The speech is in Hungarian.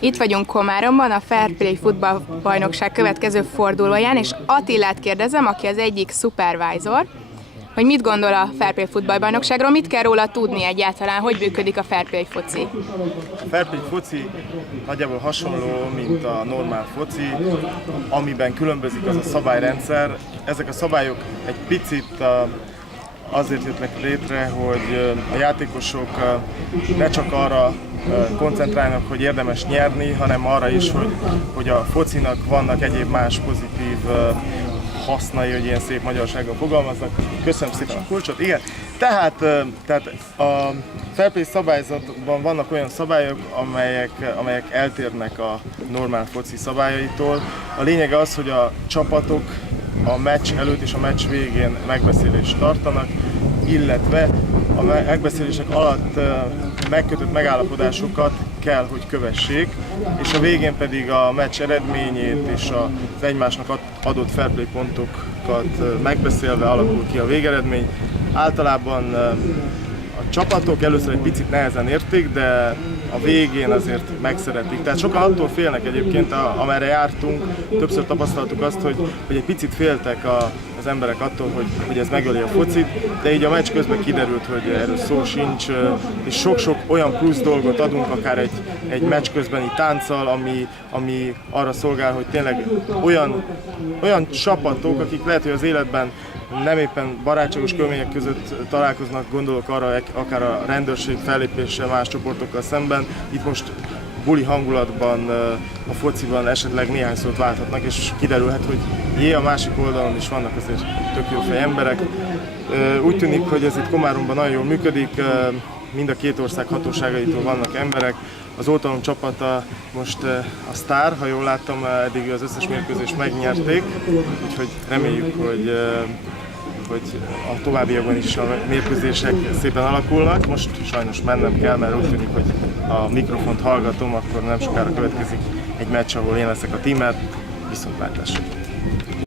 Itt vagyunk Komáromban, a Fair Play futballbajnokság következő fordulóján, és Attilát kérdezem, aki az egyik supervisor, hogy mit gondol a Fair Play futballbajnokságról, mit kell róla tudni egyáltalán, hogy működik a Fair Play foci? A Fair Play foci nagyjából hasonló, mint a normál foci, amiben különbözik az a szabályrendszer. Ezek a szabályok egy picit azért jöttek létre, hogy a játékosok ne csak arra koncentrálnak, hogy érdemes nyerni, hanem arra is, hogy a focinak vannak egyéb más pozitív hasznai, hogy ilyen szép magyarsággal fogalmaznak. Köszönöm szépen a kulcsot. Igen, tehát a Fair Play szabályzatban vannak olyan szabályok, amelyek eltérnek a normál foci szabályaitól. A lényeg az, hogy a csapatok a meccs előtt és a meccs végén megbeszélést tartanak, illetve a megbeszélések alatt megkötött megállapodásokat kell, hogy kövessék, és a végén pedig a meccs eredményét és az egymásnak adott fair play pontokat megbeszélve alakul ki a végeredmény. Általában a csapatok először egy picit nehezen értik, de a végén azért megszeretik. Tehát sokan attól félnek egyébként, amerre jártunk, többször tapasztaltuk azt, hogy egy picit féltek az emberek attól, hogy ez megöli a focit, de így a meccs közben kiderült, hogy erről szó sincs, és sok-sok olyan plusz dolgot adunk, akár egy meccs közbeni tánccal, ami arra szolgál, hogy tényleg olyan csapatok, akik lehet, hogy az életben nem éppen barátságos körülmények között találkoznak, gondolok arra, akár a rendőrség fellépéssel más csoportokkal szemben. Itt most buli hangulatban, a fociban esetleg néhány szót válthatnak, és kiderülhet, hogy a másik oldalon is vannak azért tök jó fej emberek. Úgy tűnik, hogy ez itt Komáromban nagyon jól működik, mind a két ország hatóságaitól vannak emberek. Az oltalom csapata most a sztár, ha jól láttam, eddig az összes mérkőzést megnyerték, úgyhogy reméljük, hogy a továbbiakban is a mérkőzések szépen alakulnak. Most sajnos mennem kell, mert úgy tűnik, hogy a mikrofont hallgatom, akkor nem sokára következik egy meccs, ahol én leszek a tímer. Viszontlátásra!